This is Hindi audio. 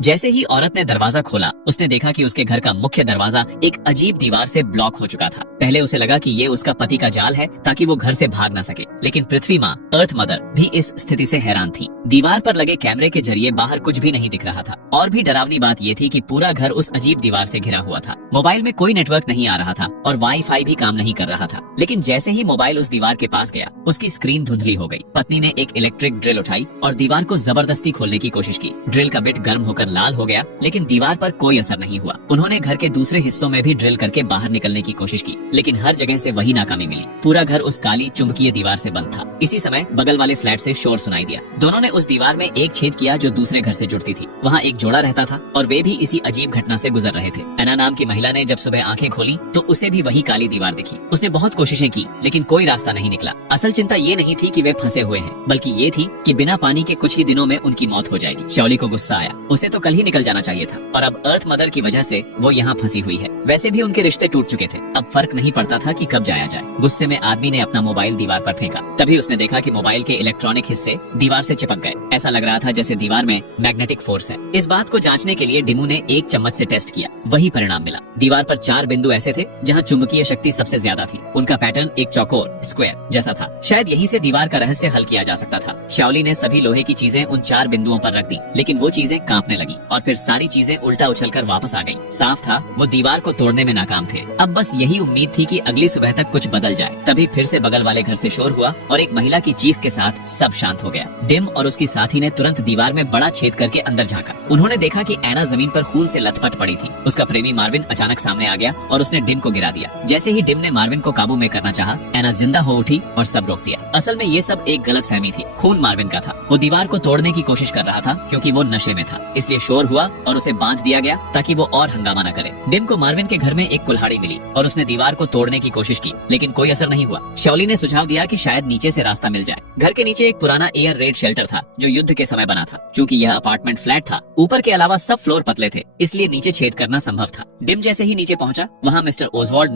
जैसे ही औरत ने दरवाजा खोला, उसने देखा कि उसके घर का मुख्य दरवाजा एक अजीब दीवार से ब्लॉक हो चुका था। पहले उसे लगा कि ये उसका पति का जाल है ताकि वो घर से भाग न सके, लेकिन पृथ्वी माँ अर्थ मदर भी इस स्थिति से हैरान थी। दीवार पर लगे कैमरे के जरिए बाहर कुछ भी नहीं दिख रहा था। और भी डरावनी बात ये थी कि पूरा घर उस अजीब दीवार से घिरा हुआ था। मोबाइल में कोई नेटवर्क नहीं आ रहा था और वाईफाई भी काम नहीं कर रहा था। लेकिन जैसे ही मोबाइल उस दीवार के पास गया, उसकी स्क्रीन धुंधली हो गई। पत्नी ने एक इलेक्ट्रिक ड्रिल उठाई और दीवार को जबरदस्ती खोलने की कोशिश की। ड्रिल का बिट गर्म होकर लाल हो गया, लेकिन दीवार पर कोई असर नहीं हुआ। उन्होंने घर के दूसरे हिस्सों में भी ड्रिल करके बाहर निकलने की कोशिश की, लेकिन हर जगह से वही नाकामी मिली। पूरा घर उस काली चुंबकीय दीवार से बंद था। इसी समय बगल वाले फ्लैट से शोर सुनाई दिया। दोनों ने उस दीवार में एक छेद किया जो दूसरे घर से जुड़ती थी। वहाँ एक जोड़ा रहता था और वे भी इसी अजीब घटना से गुजर रहे थे। एना नाम की महिला ने जब सुबह आंखें खोली तो उसे भी वही काली दीवार दिखी। उसने बहुत कोशिशें की, लेकिन कोई रास्ता नहीं निकला। असल चिंता ये नहीं थी कि वे फंसे हुए हैं, बल्कि ये थी कि बिना पानी के कुछ ही दिनों में उनकी मौत हो जाएगी। शाओली को गुस्सा आया। उसे तो कल ही निकल जाना चाहिए था और अब अर्थ मदर की वजह से वो यहाँ फंसी हुई है। वैसे भी उनके रिश्ते टूट चुके थे, अब फर्क नहीं पड़ता था कि कब जाया जाए। गुस्से में आदमी ने अपना मोबाइल दीवार पर फेंका। तभी उसने देखा कि मोबाइल के इलेक्ट्रॉनिक हिस्से दीवार से चिपक गए। ऐसा लग रहा था जैसे दीवार में मैग्नेटिक फोर्स है। इस बात को जांचने के लिए डिमू ने एक चम्मच से टेस्ट किया। वही परिणाम मिला। दीवार पर 4 बिंदु ऐसे थे जहाँ चुंबकीय शक्ति सबसे ज्यादा थी। उनका पैटर्न एक चौकोर स्क्वायर जैसा था। शायद यहीं से दीवार का रहस्य हल किया जा सकता था। शाओली ने सभी लोहे की चीजें उन 4 बिंदुओं पर रख दी, लेकिन वो चीजें कांपने लगी और फिर सारी चीजें उल्टा उछलकर वापस आ गईं। साफ था वो दीवार को तोड़ने में नाकाम थे। अब बस यही उम्मीद थी कि अगली सुबह तक कुछ बदल जाए। तभी फिर से बगल वाले घर से शोर हुआ और एक महिला की चीख के साथ सब शांत हो गया। डिम और उसकी साथी ने तुरंत दीवार में बड़ा छेद करके अंदर झांका। उन्होंने देखा कि एना जमीन पर खून से लथपथ पड़ी थी। उसका प्रेमी मार्विन अचानक सामने आ गया और उसने डिम को गिरा दिया। जैसे ही डिम ने मार्विन को काबू में करना चाहा, एना जिंदा हो उठी और सब रोक दिया। असल में ये सब एक गलतफहमी थी। खून मार्विन का था। वो दीवार को तोड़ने की कोशिश कर रहा था क्योंकि वो नशे में था, इसलिए शोर हुआ और उसे बांध दिया गया ताकि वो और हंगामा न करे। डिम को मार्विन के घर में एक कुल्हाड़ी मिली और उसने दीवार को तोड़ने की कोशिश की, लेकिन कोई असर नहीं हुआ। शाओली ने सुझाव दिया कि शायद नीचे से रास्ता मिल जाए। घर के नीचे एक पुराना एयर रेड शेल्टर था जो युद्ध के समय बना था। चूंकि यह अपार्टमेंट फ्लैट था, ऊपर के अलावा सब फ्लोर पतले थे, इसलिए नीचे छेद करना संभव था। डिम जैसे ही नीचे पहुंचा, वहाँ मिस्टर ओजवाल्ड